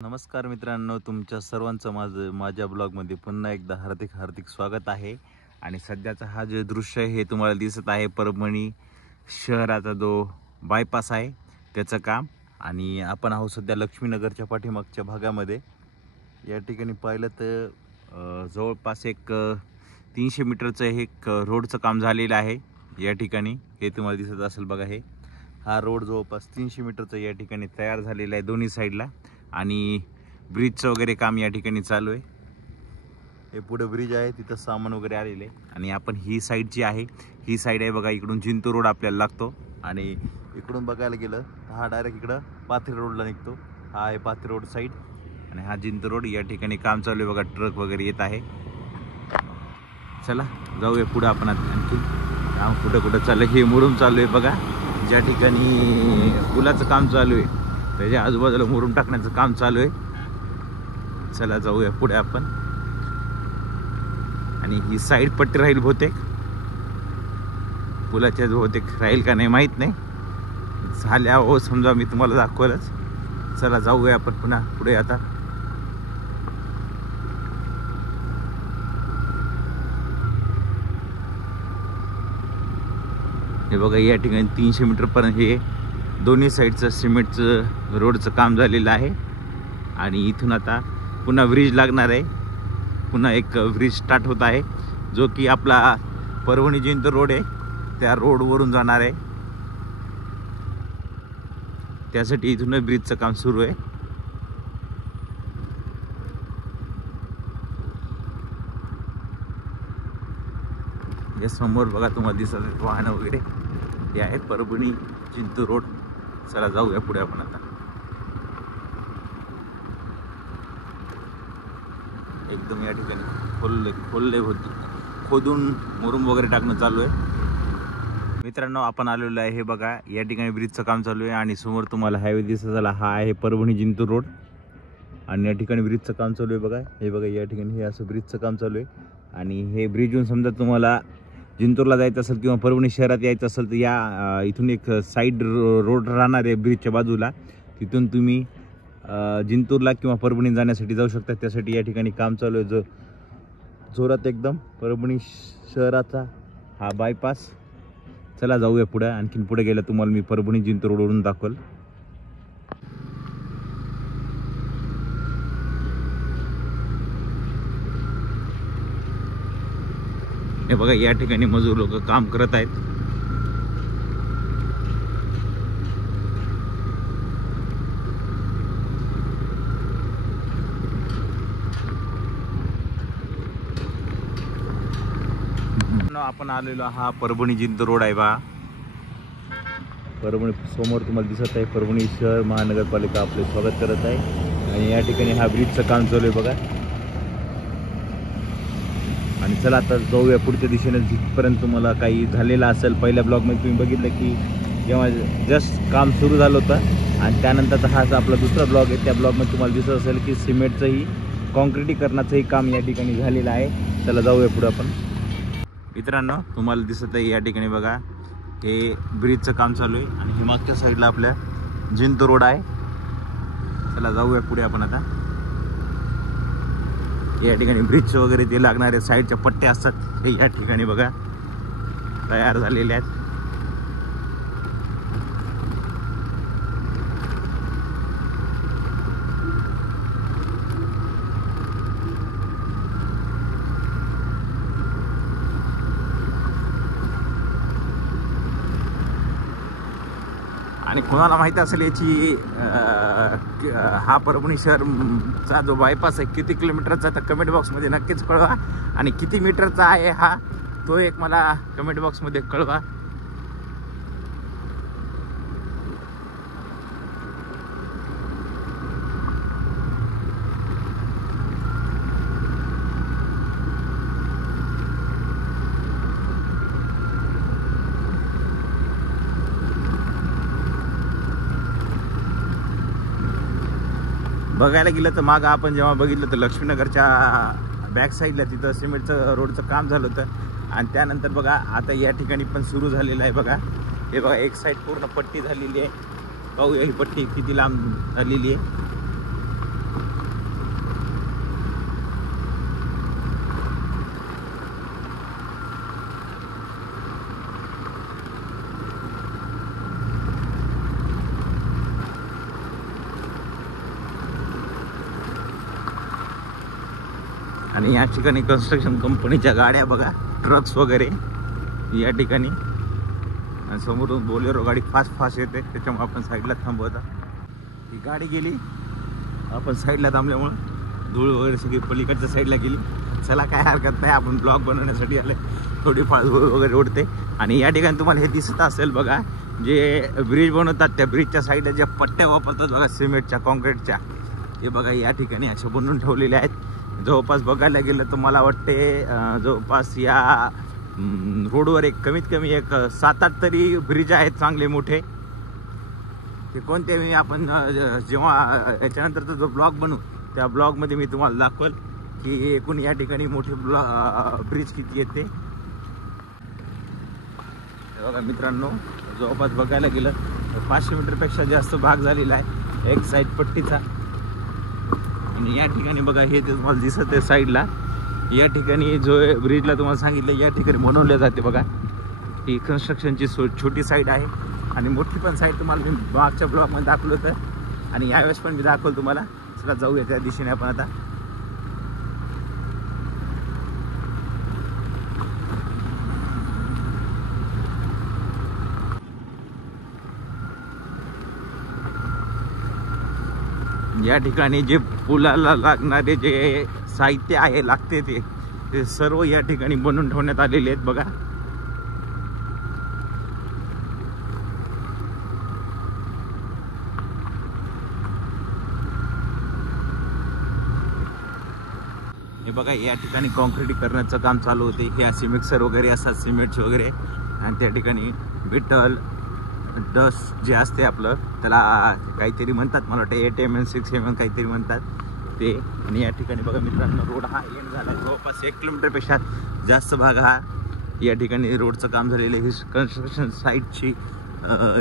नमस्कार मित्रांनो, तुमच्या सर्वांचं माझ्या ब्लॉगमध्ये पुन्हा एकदा हार्दिक स्वागत आहे। आणि सध्याचा हा जे दृश्य आहे हे तुम्हाला दिसत आहे परभणी शहराचा जो बायपास आहे त्याचं काम। आणि आपण आहोत सध्या लक्ष्मीनगरच्या पाठीमागच्या भागामध्ये। या ठिकाणी पाहिलं तर जवळपास एक 300 मीटरचं एक रोडचं काम झालेलं आहे। या ठिकाणी हे तुम्हाला दिसत असेल बघा, हे हा रोड जवळपास 300 मीटरचा या ठिकाणी तयार झालेला आहे दोन्ही साईडला। आणि ब्रिजचं वगैरे काम या ठिकाणी चालू आहे। हे पुढे ब्रिज आहे, तिथं सामान वगैरे आलेले आहे। आणि आपण ही साईड जी आहे ही साईड आहे बघा, इकडून जिंतूर रोड आपल्याला लागतो। आणि इकडून बघायला गेलं तर हा डायरेक्ट इकडं पाथरी रोडला निघतो। हा आहे पाथरी रोड साईड आणि हा जिंतूर रोड। या ठिकाणी काम चालू आहे बघा, ट्रक वगैरे येत आहे। चला जाऊया पुढे आपण आणखी काम कुठं चालू आहे। हे मुरुम चालू आहे बघा, ज्या ठिकाणी पुलाचं काम चालू आहे त्याच्या आजूबाजूला मुरुम टाकण्याचं काम चालू आहे। चला जाऊया पुढे आपण। आणि ही साईड पट्टी राहील बहुतेक, पुलाच्या बहुतेक राहील का नाही माहीत नाही, झाल्या हो समजा मी तुम्हाला दाखवलंच। चला जाऊया आपण पुन्हा पुढे आता। हे बघा, या ठिकाणी 300 मीटर पर्यंत हे दोन्ही साईडचं सिमेंटचं रोडचं काम झालेलं आहे। आणि इथून आता पुन्हा ब्रिज लागणार आहे, पुन्हा एक ब्रिज स्टार्ट होत आहे जो की आपला परभणी जिंतूर रोड आहे त्या रोडवरून जाणार आहे। त्यासाठी इथून ब्रिजचं काम सुरू आहे। या समोर बघा तुम्हाला दिसत आहेत वाहनं वगैरे, हे आहे परभणी जिंतूर रोड। चला जाऊया पुढे आपण आता। एकदम या ठिकाणी खोदून मुरुम वगैरे टाकणं चालू आहे। मित्रांनो आपण आलेलो आहे, हे बघा या ठिकाणी ब्रिजचं काम चालू आहे। आणि समोर तुम्हाला हायवे दिसत झाला, हा आहे परभणी जिंतूर रोड। आणि या ठिकाणी ब्रिजचं काम चालू आहे बघा, हे बघा या ठिकाणी हे असं ब्रिजचं काम चालू आहे। आणि हे ब्रिजहून समजा तुम्हाला जिंतूरला जायचं असेल किंवा परभणी शहरात यायचं असेल तर या इथून एक साईड रोड राहणार आहे ब्रिजच्या बाजूला, तिथून तुम्ही जिंतूरला किंवा परभणी जाण्यासाठी जाऊ शकता। त्यासाठी या ठिकाणी काम चालू आहे जोरात एकदम, परभणी शहराचा हा बायपास। चला जाऊया पुढे, आणखीन पुढे गेलं तुम्हाला मी परभणी जिंतूर रोडवरून दाखवल। हे बघा या ठिकाणी मजूर लोक काम करत आहेत। आपण आलेलो हा परभणी जिंतूर रोड आहे बा। परभणी समोर तुम्हाला दिसत आहे परभणी शहर महानगरपालिका आपले स्वागत करत आहे। आणि या ठिकाणी हा ब्रिजचं काम चालू आहे बघा। आणि चला आता जाऊया पुढच्या दिशेने, जिथपर्यंत तुम्हाला काही झालेलं असेल। पहिल्या ब्लॉगमध्ये तुम्ही बघितलं की जेव्हा जस्ट काम सुरू झालं होतं आणि त्यानंतरचा हा आपला दुसरा ब्लॉग आहे, त्या ब्लॉगमध्ये तुम्हाला दिसत असेल की सिमेंटचंही कॉन्क्रिटीकरणाचंही काम या ठिकाणी झालेलं आहे। चला जाऊया पुढे आपण। मित्रांनो तुम्हाला दिसत आहे या ठिकाणी बघा, हे ब्रिजचं काम चालू आहे आणि ही मागच्या साईडला आपल्या जिंतूर रोड आहे। चला जाऊया पुढे आपण आता। या ठिकाणी ब्रिज वगैरे ते लागणारे साईडच्या पट्ट्या असतात हे या ठिकाणी बघा तयार झालेले आहेत। आणि कोणाला माहिती असेल याची हा परभणी शहरचा जो बायपास आहे किती किलोमीटरचा, तर कमेंट बॉक्समध्ये नक्कीच कळवा। आणि किती मीटरचा आहे हा तो एक मला कमेंट बॉक्समध्ये कळवा। बघायला गेलं तर मागं आपण जेव्हा बघितलं तर लक्ष्मीनगरच्या बॅक साईडला तिथं सिमेंटचं रोडचं काम झालं होतं। आणि त्यानंतर बघा आता या ठिकाणी पण सुरू झालेलं आहे बघा। हे बघा एक साईड पूर्ण पट्टी झालेली आहे, पाहूया ही पट्टी किती लांब झालेली आहे। आणि या ठिकाणी कन्स्ट्रक्शन कंपनीच्या गाड्या बघा, ट्रक्स वगैरे या ठिकाणी. आणि समोरून बोलेरो गाडी फास्ट येते, त्याच्यामुळे आपण साईडला थांबवता. ही गाडी गेली, आपण साईडला थांबल्यामुळं धूळ वगैरे सगळी पलीकडच्या साईडला गेली. चला काय हरकत नाही, आपण ब्लॉग बनवण्यासाठी आले. थोडीफार धूळ वगैरे उडते. आणि या ठिकाणी तुम्हाला हे दिसत असेल बघा, जे ब्रिज बनवतात त्या ब्रिजच्या साईडला ज्या पट्ट्या वापरतात बघा सिमेंटच्या, कॉन्क्रीटच्या, हे बघा या ठिकाणी असे बनवून ठेवलेले आहेत. जवळपास बघायला गेलं तर मला वाटते जवळपास या रोडवर एक कमीत कमी एक 7-8 तरी ब्रिज आहेत चांगले मोठे. ते कोणते मी आपण जेव्हा याच्यानंतरचा जो ब्लॉग बनवू त्या ब्लॉगमध्ये मी तुम्हाला दाखवेल की एकूण या ठिकाणी मोठे ब्रिज किती येते. बघा मित्रांनो, जवळपास बघायला गेलं तर 500 मीटरपेक्षा जास्त भाग झालेला आहे एक साईड पट्टीचा. आणि या ठिकाणी बघा हे तुम्हाला दिसत आहे साईडला, या ठिकाणी जो ब्रिजला तुम्हाला सांगितलं या ठिकाणी बनवले जाते बघा. ही कन्स्ट्रक्शनची छोटी साईड आहे आणि मोठी पण साईड तुम्हाला मी मागच्या ब्लॉगमध्ये दाखवलं होतं आणि यावेळेस पण मी दाखवलं तुम्हाला. चला जाऊया त्या दिशेने आपण आता. या ठिकाणी जे पुलाला लागणारे जे साहित्य आहे लागते ते सर्व या ठिकाणी बनवून ठेवण्यात आलेले आहेत बघा. हे बघा या ठिकाणी कॉन्क्रीटीकरणाचं काम चालू होते. हे असे मिक्सर वगैरे असतात सिमेंटचे वगैरे, आणि त्या ठिकाणी बिटल डस्ट जे असते आपलं त्याला काहीतरी म्हणतात, मला वाटतं 8mm 6mm काहीतरी म्हणतात ते. आणि या ठिकाणी बघा मित्रांनो, रोड हा एंड झाला, जवळपास 1 किलोमीटरपेक्षा जास्त भाग हा या ठिकाणी रोडचं काम झालेलं आहे. ही कन्स्ट्रक्शन साईटची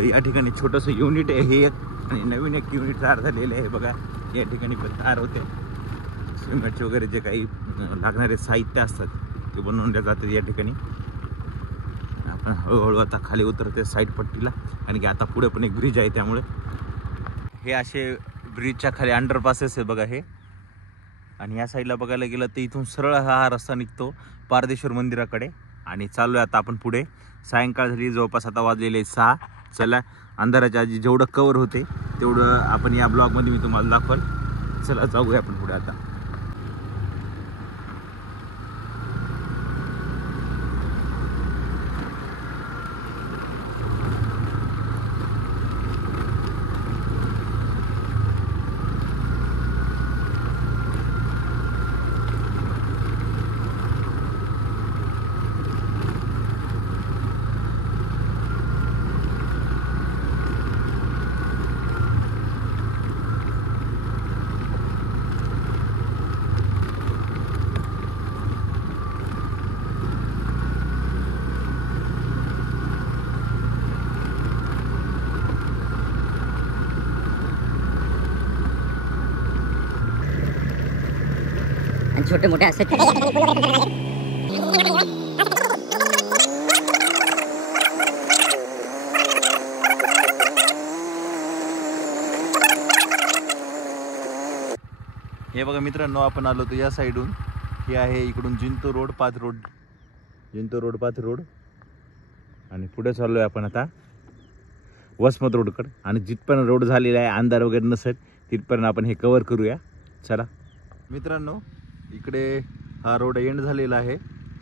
या ठिकाणी छोटंसं युनिट आहे हे, आणि नवीन एक युनिट तयार झालेलं आहे बघा. या ठिकाणी पण तयार होते सिमेंटचे वगैरे जे काही लागणारे साहित्य असतात ते बनवले जाते या ठिकाणी. आपण हळूहळू आता खाली उतरते साईड पट्टीला, आणि आता पुढे पण एक ब्रिज आहे, त्यामुळे हे असे ब्रिजच्या खाली अंडरपासेस आहे बघा हे. आणि या साईडला बघायला गेलं तर इथून सरळ हा रस्ता निघतो पारदेश्वर मंदिराकडे. आणि चालू आहे आता आपण पुढे. सायंकाळ झाली, जवळपास आता वाजलेले 6. चला अंधाराच्या आधी जेवढं कवर होते तेवढं आपण या ब्लॉगमध्ये मी तुम्हाला दाखवल. चला जाऊया आपण पुढे आता. छोटे मोठे असे हे बघा मित्रांनो, आपण आलो होतो या साईडून. हे आहे इकडून जिंतूर रोड पाथ रोड, आणि पुढे चाललोय आपण आता वसमत रोडकडे. आणि जिथपर्यंत रोड झालेला आहे अंधार वगैरे नसेल तिथपर्यंत आपण हे कव्हर करूया. चला मित्रांनो, इकडे हा रोड एंड झालेला आहे,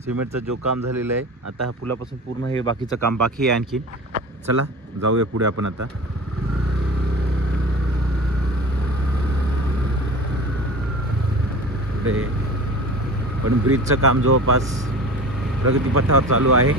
सिमेंटचं जो काम झालेलं आहे. आता हा पुलापासून पूर्ण हे बाकीचं काम बाकी आहे आणखी. चला जाऊया पुढे आपण आता. पुढे पण ब्रिजचं काम जवळपास प्रगतीपथावर चालू आहे.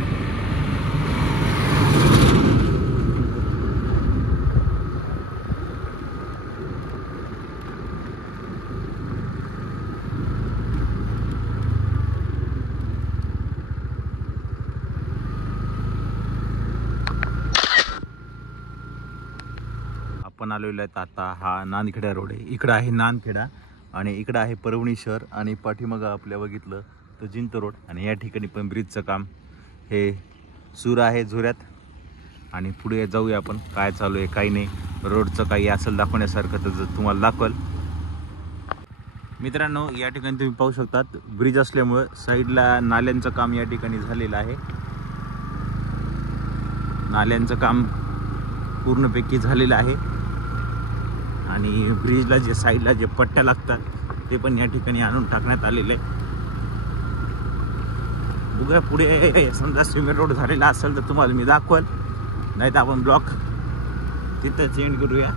आपण आलेलो आहेत आता हा नांदखेडा रोड आहे. इकडं आहे नांदखेडा आणि इकडं आहे परभणी शहर, आणि पाठीमागं आपल्या बघितलं तर जिंतूर रोड. आणि या ठिकाणी पण ब्रिजचं काम हे सुरू आहे जोरात. आणि पुढे जाऊया आपण काय चालू आहे काही नाही. रोडचं काही असेल दाखवण्यासारखं तर तुम्हाला दाखवल. मित्रांनो, या ठिकाणी तुम्ही पाहू शकतात ब्रिज असल्यामुळे साईडला नाल्यांचं काम या ठिकाणी झालेलं आहे. नाल्यांचं काम पूर्णपैकी झालेलं आहे आणि ब्रिजला जे साईडला जे पट्ट्या लागतात ते पण या ठिकाणी आणून टाकण्यात आलेले आहे. बघूया पुढे समजा सिमेंट रोड झालेला असेल तर तुम्हाला मी दाखवाल, नाही तर आपण ब्लॉक तिथं चेंज करूया.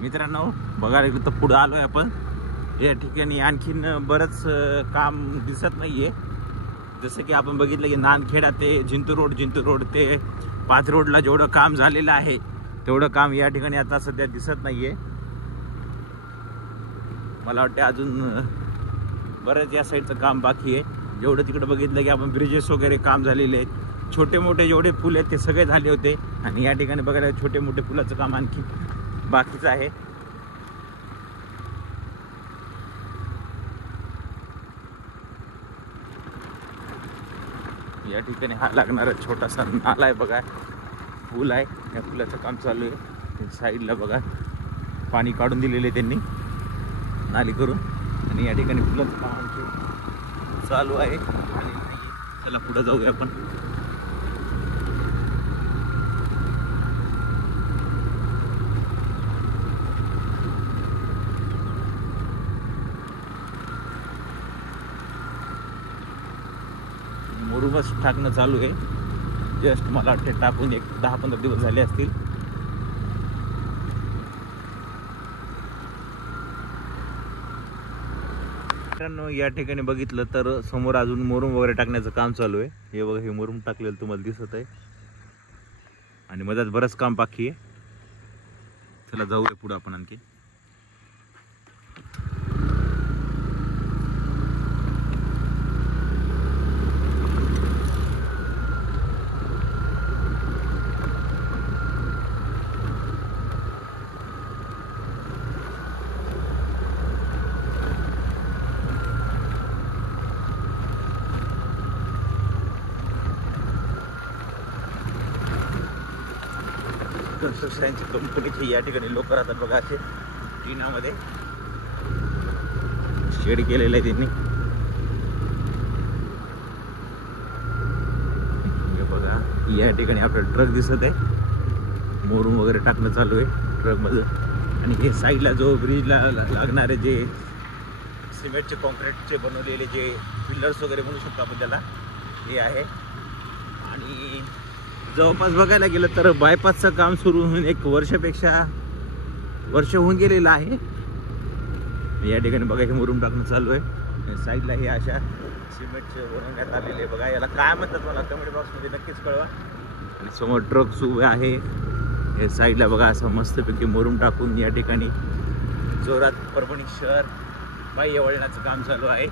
मित्रांनो, बघायला गेलं तर पुढे आलोय आपण. या ठिकाणी आणखीन बरंच काम दिसत नाहीये. जसं की आपण बघितलं की नांदखेडा ते जिंतूर रोड ते पाथ रोडला जेवढं काम झालेलं आहे तेवढं काम या ठिकाणी आता सध्या दिसत नाहीये. मला वाटतं अजून बरंच या साईडचं काम बाकी आहे. जेवढं तिकडे बघितलं की आपण ब्रिजेस वगैरे काम झालेले आहेत, छोटे मोठे जेवढे पूल आहेत ते सगळे झाले होते आणि या ठिकाणी बघायला छोटे मोठे पुलाचं काम आणखी बाकीचं आहे. या ठिकाणी हा लागणारा छोटासा नाला आहे बघा, पूल आहे. या पुलाचं काम चालू आहे. साईडला बघा पाणी काढून दिलेले त्यांनी नाली करून आणि या ठिकाणी पुलाचं काम चालू आहे. चला पुढे जाऊया आपण. मुरुमच टाकणं चालू आहे. जस्ट मला वाटते टाकून एक 10-15 दिवस झाले असतील. मित्रांनो, या ठिकाणी बघितलं तर समोर अजून मुरुम वगैरे टाकण्याचं काम चालू आहे. हे बघा, हे मुरुम टाकलेलं तुम्हाला दिसत आहे आणि मधात बरंच काम बाकी आहे. चला जाऊया पुढे आपण आणखी. कन्स्ट्रक्शनची कंपनीचे या ठिकाणी लोक राहतात बघा. असे टीनामध्ये शेड केलेलं आहे त्यांनी. हे बघा, या ठिकाणी आपल्याला ट्रक दिसत आहे. मोरून वगैरे टाकणं चालू आहे ट्रकमध्ये. आणि हे साईडला जो ब्रिजला लागणारे जे सिमेंटचे कॉन्क्रीटचे बनवलेले जे पिलर्स वगैरे म्हणू शकतो आपण त्याला, हे आहे. आणि जवळपास बघायला गेलं तर बायपासचं काम सुरू होऊन एक वर्ष होऊन गेलेलं आहे. या ठिकाणी बघा हे मुरुम टाकणं चालू आहे. साईडला हे अशा सिमेंटचे बनवण्यात आलेले बघा, याला काय म्हणतात मला कमेंट बॉक्समध्ये नक्कीच कळवा. आणि समोर ट्रक उभे आहे. हे साईडला बघा असं मस्तपैकी मुरुम टाकून या ठिकाणी जोरात परभणी शहर बाह्यवळणाचं काम चालू आहे.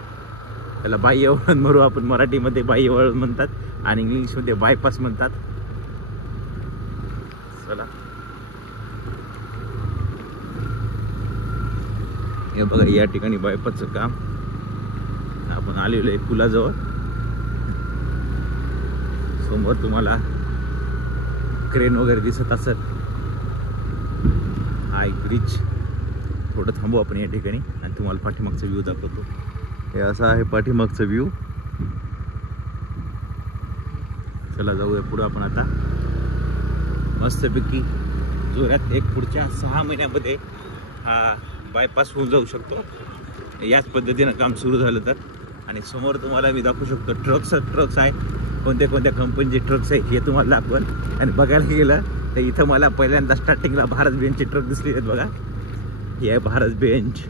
त्याला बाह्यवळण म्हणू आपण, मराठीमध्ये बाह्यवळण म्हणतात आणि इंग्लिशमध्ये बायपास म्हणतात. चला हे बघा, या ठिकाणी बायपासचं काम. आपण आलेलो आहे पुलाजवळ. समोर तुम्हाला क्रेन वगैरे दिसत असेल. हा एक ब्रिज. थोडं थांबू आपण या ठिकाणी आणि तुम्हाला पाठीमागचा व्ह्यू दाखवतो. हे असा आहे पाठीमागचा व्ह्यू. चला जाऊया पुढे आपण आता. मस्तपैकी जोरात एक पुढच्या 6 महिन्यामध्ये हा बायपास होऊन जाऊ शकतो याच पद्धतीनं काम सुरू झालं तर. आणि समोर तुम्हाला मी दाखवू शकतो ट्रक्स आहे. कोणत्या कोणत्या कंपनीचे ट्रक्स आहेत हे तुम्हाला दाखवल. आणि बघायला गेलं तर इथं मला पहिल्यांदा स्टार्टिंगला भारत बेंचचे ट्रक दिसले आहेत बघा. हे आहे भारत बेंच.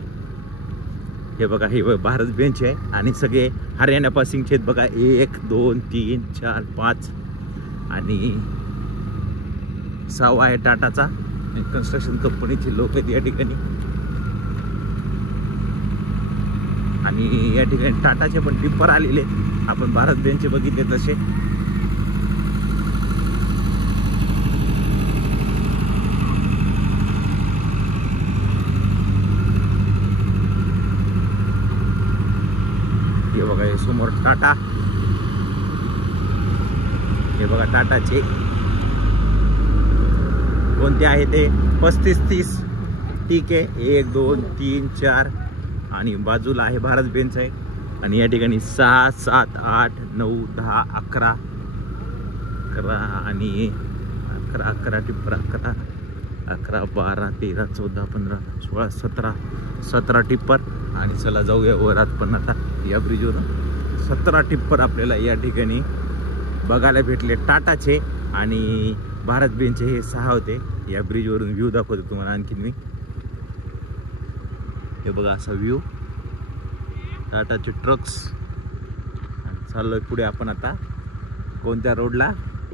हे बघा, हे भारत बेंच आहे आणि सगळे हरियाणा पासिंगचे आहेत बघा. 1 2 3 4 5 आणि 6 आहे टाटाचा. कन्स्ट्रक्शन कंपनीचे लोक आहेत या ठिकाणी. आणि या ठिकाणी टाटाचे पण टिप्पर आलेले आहेत. आपण भारत बेंचचे बघितले तसे. आहे समोर टाटा. हे बघा टाटाचे कोणते आहे ते 35-30. ठीक आहे, 1 2 3 4 आणि बाजूला आहे भारत बेंच आहे. आणि या ठिकाणी 6 7 8 9 10 11 आणि 11 टिप्पर 11 12 13 14 15 16 17 टिप्पर. आणि चला जाऊया वरात पण आता या ब्रिजवरून 17 टिप्पर आपल्याला या ठिकाणी बघायला भेटले टाटाचे. आणि भारत बेंचचे हे 6 होते. या ब्रिजवरून व्ह्यू दाखवतो तुम्हाला आणखीन मी. हे बघा असा व्ह्यू टाटाचे ट्रक्स. चाललोय पुढे आपण आता कोणत्या रोडला,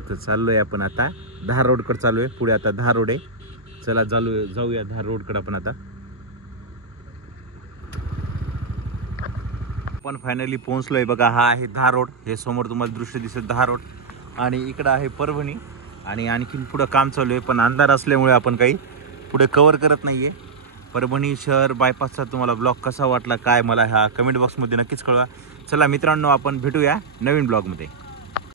तर चाललोय आपण आता धार रोडकडे चालू आहे. पुढे आता धार रोड आहे. चला जाऊया धार रोडकडे आपण आता. आपण फायनली पोहोचलोय बघा. हा आहे धार रोड. हे समोर तुम्हाला दृश्य दिसत धार रोड. आणि इकडं आहे परभणी. आणि आणखीन पुढं काम चालू आहे, पण अंधार असल्यामुळे आपण काही पुढे कव्हर करत नाहीये. परभणी शहर बायपासचा तुम्हाला ब्लॉग कसा वाटला काय मला ह्या कमेंट बॉक्समध्ये नक्कीच कळवा. चला मित्रांनो, आपण भेटूया नवीन ब्लॉगमध्ये.